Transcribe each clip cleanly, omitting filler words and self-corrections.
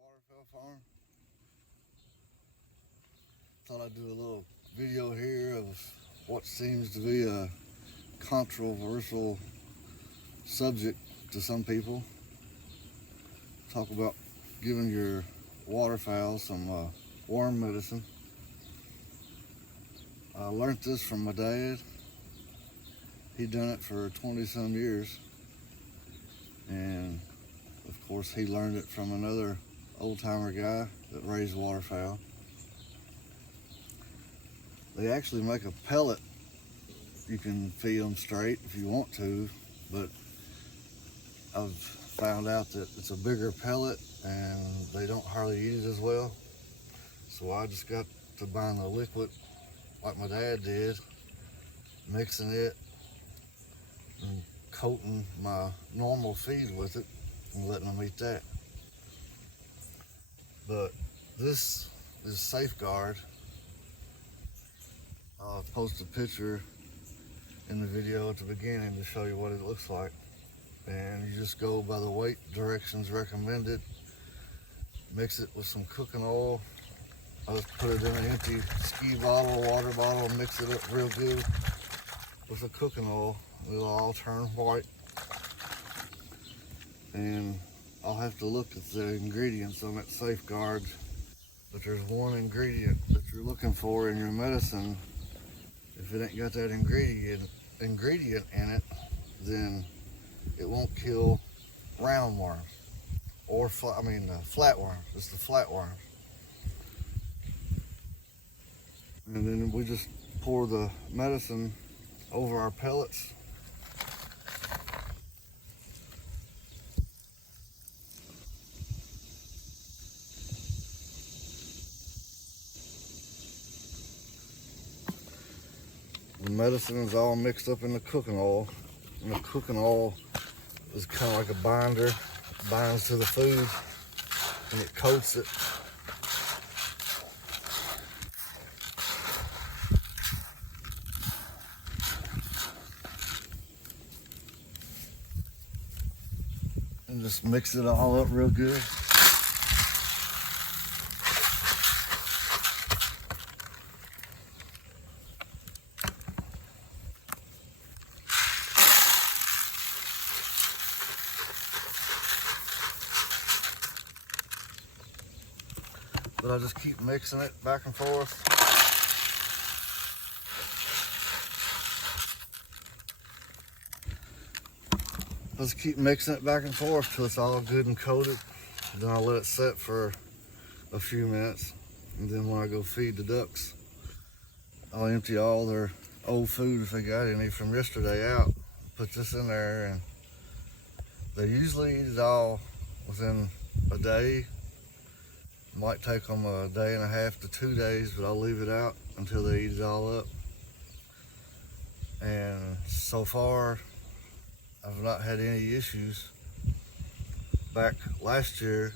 Waterfowl farm. Thought I'd do a little video here of what seems to be a controversial subject to some people. Talk about giving your waterfowl some worm medicine. I learned this from my dad. He'd done it for 20 some years, and of course he learned it from another old-timer guy that raised waterfowl. They actually make a pellet. You can feed them straight if you want to, but I've found out that it's a bigger pellet and they don't hardly eat it as well. So I just got to buying the liquid like my dad did, mixing it and coating my normal feed with it and letting them eat that. But this is Safeguard. I'll post a picture in the video at the beginning to show you what it looks like. And you just go by the weight directions recommended. Mix it with some cooking oil. I just put it in an empty ski bottle, water bottle, and mix it up real good with the cooking oil. It'll all turn white. And I'll have to look at the ingredients on that Safeguard. But there's one ingredient that you're looking for in your medicine. If it ain't got that ingredient in it, then it won't kill roundworms or flatworms. It's the flatworms. And then we just pour the medicine over our pellets. The medicine is all mixed up in the cooking oil, and the cooking oil is kind of like a binder. It binds to the food and it coats it. And just mix it all up real good. But I just keep mixing it back and forth. Just keep mixing it back and forth till it's all good and coated. Then I'll let it set for a few minutes. And then when I go feed the ducks, I'll empty all their old food if they got any from yesterday out. Put this in there, and they usually eat it all within a day. Might take them a day and a half to 2 days, but I'll leave it out until they eat it all up. And so far, I've not had any issues. Back last year,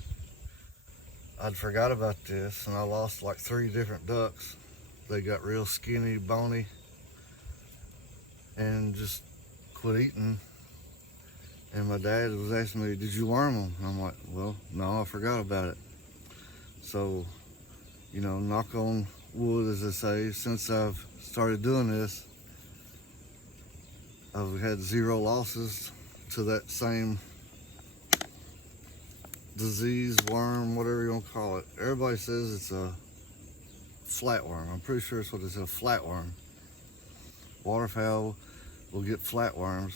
I'd forgot about this, and I lost like 3 different ducks. They got real skinny, bony, and just quit eating. And my dad was asking me, "Did you worm them?" And I'm like, "Well, no, I forgot about it." So, you know, knock on wood, as they say, since I've started doing this, I've had 0 losses to that same disease, worm, whatever you want to call it. Everybody says it's a flatworm. I'm pretty sure it's what it's a flatworm. Waterfowl will get flatworms,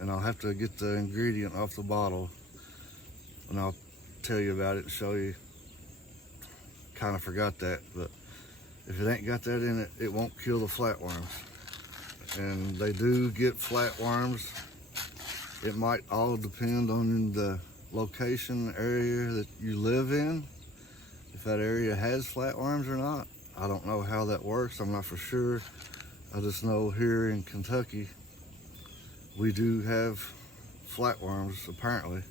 and I'll have to get the ingredient off the bottle, and I'll tell you about it and show you. Kind of forgot that, but if it ain't got that in it, it won't kill the flatworms. And they do get flatworms. It might all depend on the location, area that you live in, if that area has flatworms or not. I don't know how that works. I'm not for sure. I just know here in Kentucky, we do have flatworms apparently.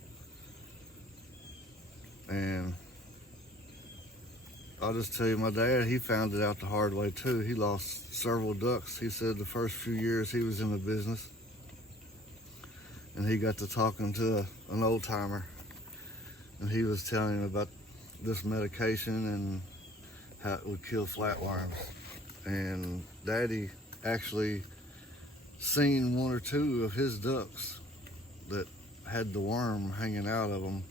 And I'll just tell you, my dad, he found it out the hard way too. He lost several ducks. He said the first few years he was in the business, and he got to talking to an old timer, and he was telling him about this medication and how it would kill flatworms. And Daddy actually seen one or two of his ducks that had the worm hanging out of them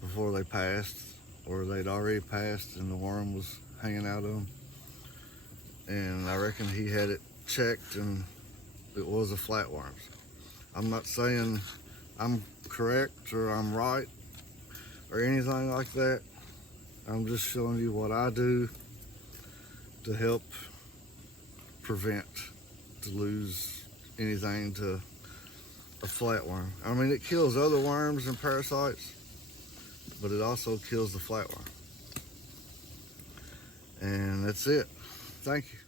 before they passed, or they'd already passed and the worm was hanging out of them. And I reckon he had it checked and it was a flatworm. I'm not saying I'm correct or I'm right or anything like that. I'm just showing you what I do to help prevent to lose anything to a flatworm. I mean, it kills other worms and parasites, but it also kills the flatworm. And that's it. Thank you.